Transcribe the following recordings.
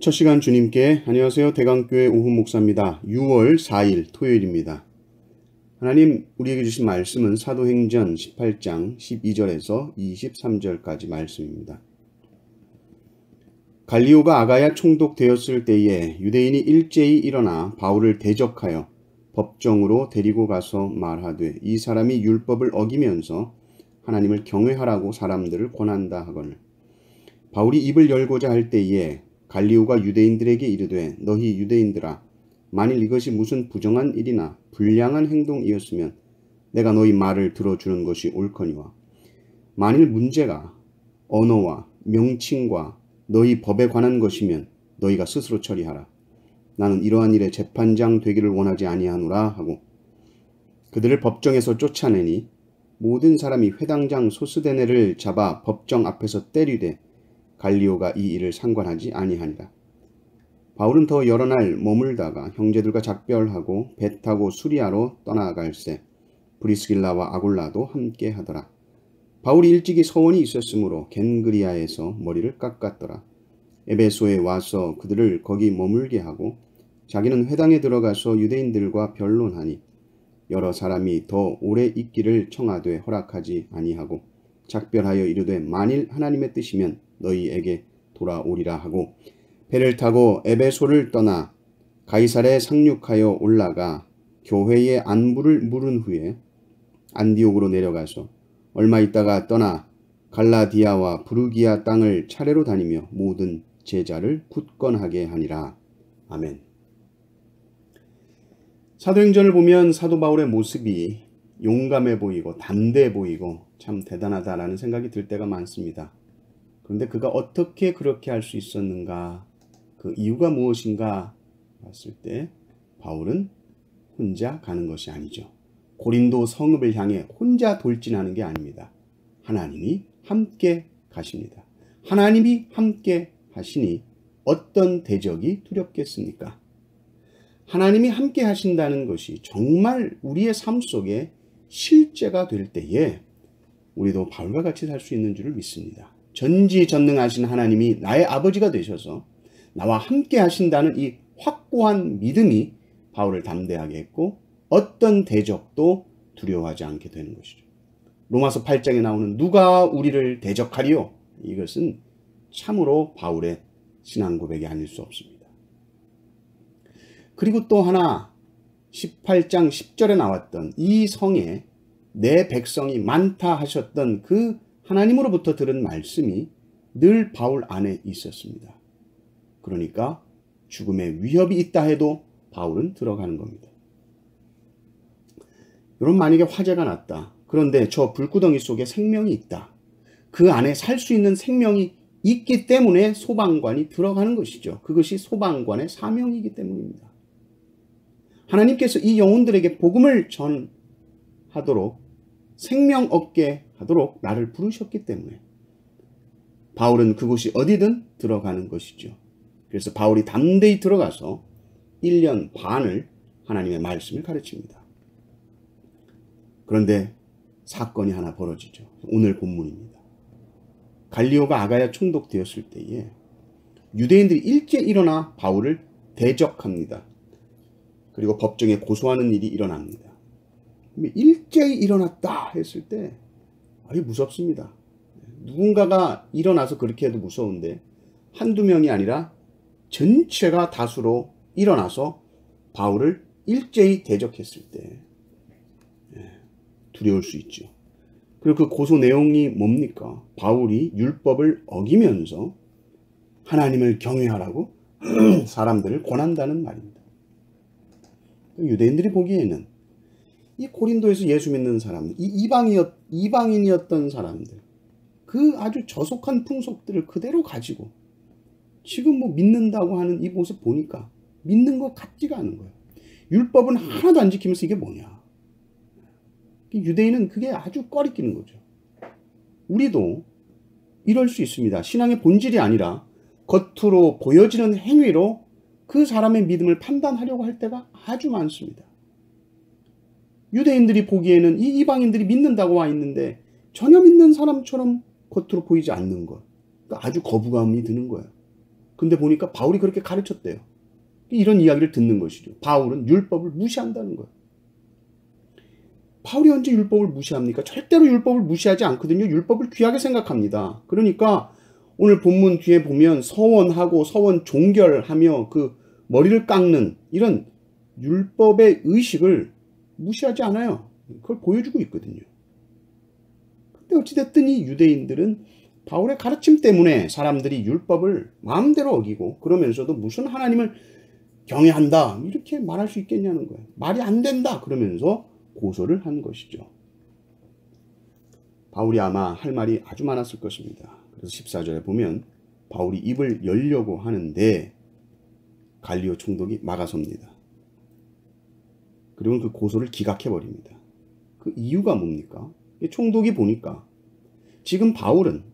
첫 시간 주님께 안녕하세요. 대강교회 오후 목사입니다. 6월 4일 토요일입니다. 하나님 우리에게 주신 말씀은 사도행전 18장 12절에서 23절까지 말씀입니다. 갈리오가 아가야 총독되었을 때에 유대인이 일제히 일어나 바울을 대적하여 법정으로 데리고 가서 말하되 이 사람이 율법을 어기면서 하나님을 경외하라고 사람들을 권한다 하거늘 바울이 입을 열고자 할 때에 갈리오가 유대인들에게 이르되 너희 유대인들아 만일 이것이 무슨 부정한 일이나 불량한 행동이었으면 내가 너희 말을 들어주는 것이 옳거니와 만일 문제가 언어와 명칭과 너희 법에 관한 것이면 너희가 스스로 처리하라. 나는 이러한 일에 재판장 되기를 원하지 아니하노라 하고 그들을 법정에서 쫓아내니 모든 사람이 회당장 소스데네를 잡아 법정 앞에서 때리되 갈리오가 이 일을 상관하지 아니하니라. 바울은 더 여러 날 머물다가 형제들과 작별하고 배 타고 수리아로 떠나갈새 브리스길라와 아굴라도 함께 하더라. 바울이 일찍이 서원이 있었으므로 겐그리아에서 머리를 깎았더라. 에베소에 와서 그들을 거기 머물게 하고 자기는 회당에 들어가서 유대인들과 변론하니 여러 사람이 더 오래 있기를 청하되 허락하지 아니하고 작별하여 이르되 만일 하나님의 뜻이면 너희에게 돌아오리라 하고 배를 타고 에베소를 떠나 가이사랴에 상륙하여 올라가 교회의 안부를 물은 후에 안디옥으로 내려가서 얼마 있다가 떠나 갈라디아와 부르기아 땅을 차례로 다니며 모든 제자를 굳건하게 하니라. 아멘. 사도행전을 보면 사도 바울의 모습이 용감해 보이고 담대해 보이고 참 대단하다라는 생각이 들 때가 많습니다. 그런데 그가 어떻게 그렇게 할 수 있었는가? 그 이유가 무엇인가 봤을 때 바울은 혼자 가는 것이 아니죠. 고린도 성읍을 향해 혼자 돌진하는 게 아닙니다. 하나님이 함께 가십니다. 하나님이 함께 하시니 어떤 대적이 두렵겠습니까? 하나님이 함께 하신다는 것이 정말 우리의 삶 속에 실제가 될 때에 우리도 바울과 같이 살 수 있는 줄을 믿습니다. 전지전능하신 하나님이 나의 아버지가 되셔서 나와 함께 하신다는 이 확고한 믿음이 바울을 담대하게 했고 어떤 대적도 두려워하지 않게 되는 것이죠. 로마서 8장에 나오는 누가 우리를 대적하리요? 이것은 참으로 바울의 신앙 고백이 아닐 수 없습니다. 그리고 또 하나 18장 10절에 나왔던 이 성에 내 백성이 많다 하셨던 그 하나님으로부터 들은 말씀이 늘 바울 안에 있었습니다. 그러니까 죽음의 위협이 있다 해도 바울은 들어가는 겁니다. 여러분 만약에 화재가 났다. 그런데 저 불구덩이 속에 생명이 있다. 그 안에 살 수 있는 생명이 있기 때문에 소방관이 들어가는 것이죠. 그것이 소방관의 사명이기 때문입니다. 하나님께서 이 영혼들에게 복음을 전하도록 생명 얻게 하도록 나를 부르셨기 때문에 바울은 그곳이 어디든 들어가는 것이죠. 그래서 바울이 담대히 들어가서 1년 반을 하나님의 말씀을 가르칩니다. 그런데 사건이 하나 벌어지죠. 오늘 본문입니다. 갈리오가 아가야 총독되었을 때에 유대인들이 일제히 일어나 바울을 대적합니다. 그리고 법정에 고소하는 일이 일어납니다. 일제히 일어났다 했을 때 아주 무섭습니다. 누군가가 일어나서 그렇게 해도 무서운데 한두 명이 아니라 전체가 다수로 일어나서 바울을 일제히 대적했을 때 두려울 수 있죠. 그리고 그 고소 내용이 뭡니까? 바울이 율법을 어기면서 하나님을 경외하라고 사람들을 권한다는 말입니다. 유대인들이 보기에는 이 고린도에서 예수 믿는 사람들, 이 이방인이었던 사람들, 그 아주 저속한 풍속들을 그대로 가지고 지금 뭐 믿는다고 하는 이 모습 보니까 믿는 것 같지가 않은 거예요. 율법은 하나도 안 지키면서 이게 뭐냐. 유대인은 그게 아주 꺼리끼는 거죠. 우리도 이럴 수 있습니다. 신앙의 본질이 아니라 겉으로 보여지는 행위로 그 사람의 믿음을 판단하려고 할 때가 아주 많습니다. 유대인들이 보기에는 이 이방인들이 믿는다고 와 있는데 전혀 믿는 사람처럼 겉으로 보이지 않는 것. 그러니까 아주 거부감이 드는 거예요. 근데 보니까 바울이 그렇게 가르쳤대요. 이런 이야기를 듣는 것이죠. 바울은 율법을 무시한다는 거예요. 바울이 언제 율법을 무시합니까? 절대로 율법을 무시하지 않거든요. 율법을 귀하게 생각합니다. 그러니까 오늘 본문 뒤에 보면 서원하고 서원 종결하며 그 머리를 깎는 이런 율법의 의식을 무시하지 않아요. 그걸 보여주고 있거든요. 근데 어찌됐든 이 유대인들은 바울의 가르침 때문에 사람들이 율법을 마음대로 어기고 그러면서도 무슨 하나님을 경외한다 이렇게 말할 수 있겠냐는 거예요. 말이 안 된다 그러면서 고소를 한 것이죠. 바울이 아마 할 말이 아주 많았을 것입니다. 그래서 14절에 보면 바울이 입을 열려고 하는데 갈리오 총독이 막아섭니다. 그리고 그 고소를 기각해버립니다. 그 이유가 뭡니까? 총독이 보니까 지금 바울은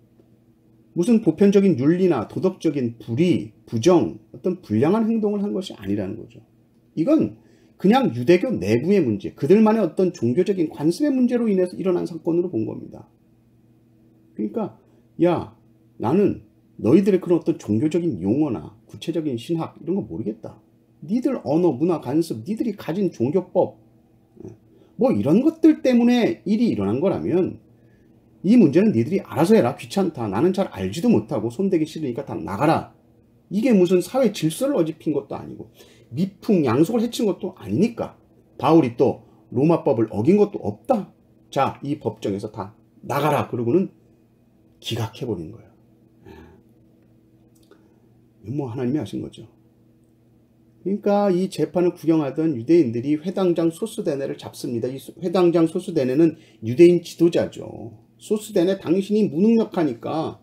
무슨 보편적인 윤리나 도덕적인 불의, 부정, 어떤 불량한 행동을 한 것이 아니라는 거죠. 이건 그냥 유대교 내부의 문제, 그들만의 어떤 종교적인 관습의 문제로 인해서 일어난 사건으로 본 겁니다. 그러니까 야, 나는 너희들의 그런 어떤 종교적인 용어나 구체적인 신학 이런 거 모르겠다. 니들 언어, 문화, 관습, 니들이 가진 종교법 뭐 이런 것들 때문에 일이 일어난 거라면 이 문제는 니들이 알아서 해라. 귀찮다. 나는 잘 알지도 못하고 손대기 싫으니까 다 나가라. 이게 무슨 사회 질서를 어집힌 것도 아니고 미풍양속을 해친 것도 아니니까 바울이 또 로마법을 어긴 것도 없다. 자, 이 법정에서 다 나가라. 그러고는 기각해버린 거예요. 뭐 하나님이 하신 거죠. 그러니까 이 재판을 구경하던 유대인들이 회당장 소스데네를 잡습니다. 이 회당장 소스데네는 유대인 지도자죠. 소스데네 당신이 무능력하니까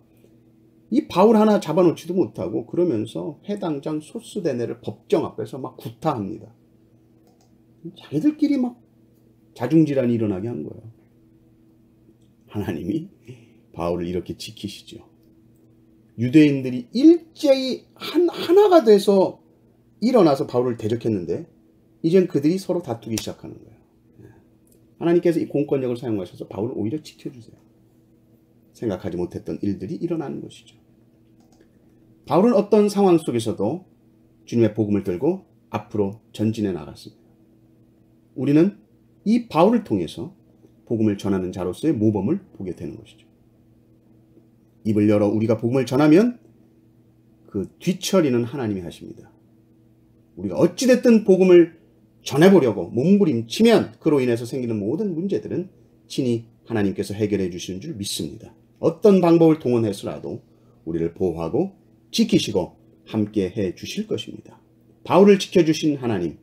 이 바울 하나 잡아놓지도 못하고 그러면서 회당장 소스데네를 법정 앞에서 막 구타합니다. 자기들끼리 막 자중질환이 일어나게 한 거예요. 하나님이 바울을 이렇게 지키시죠. 유대인들이 일제히 하나가 돼서 일어나서 바울을 대적했는데 이젠 그들이 서로 다투기 시작하는 거예요. 하나님께서 이 공권력을 사용하셔서 바울을 오히려 지켜주세요. 생각하지 못했던 일들이 일어나는 것이죠. 바울은 어떤 상황 속에서도 주님의 복음을 들고 앞으로 전진해 나갔습니다. 우리는 이 바울을 통해서 복음을 전하는 자로서의 모범을 보게 되는 것이죠. 입을 열어 우리가 복음을 전하면 그 뒤처리는 하나님이 하십니다. 우리가 어찌됐든 복음을 전해보려고 몸부림치면 그로 인해서 생기는 모든 문제들은 친히 하나님께서 해결해 주시는 줄 믿습니다. 어떤 방법을 동원해서라도 우리를 보호하고 지키시고 함께 해 주실 것입니다. 바울을 지켜주신 하나님,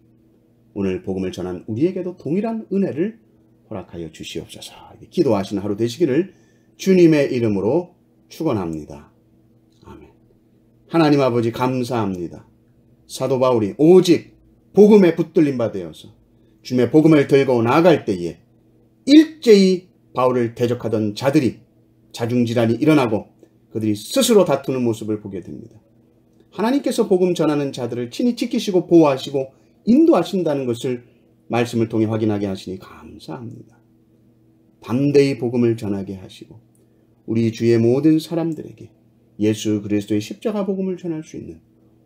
오늘 복음을 전한 우리에게도 동일한 은혜를 허락하여 주시옵소서. 기도하시는 하루 되시기를 주님의 이름으로 축원합니다. 아멘. 하나님 아버지 감사합니다. 사도 바울이 오직 복음에 붙들림 받아서 주님의 복음을 들고 나아갈 때에 일제히 바울을 대적하던 자들이 자중질환이 일어나고 그들이 스스로 다투는 모습을 보게 됩니다. 하나님께서 복음 전하는 자들을 친히 지키시고 보호하시고 인도하신다는 것을 말씀을 통해 확인하게 하시니 감사합니다. 담대히 복음을 전하게 하시고 우리 주의 모든 사람들에게 예수 그리스도의 십자가 복음을 전할 수 있는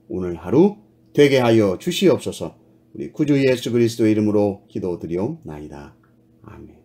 오늘 하루 되게 하여 주시옵소서. 우리 구주 예수 그리스도의 이름으로 기도드리옵나이다. 아멘.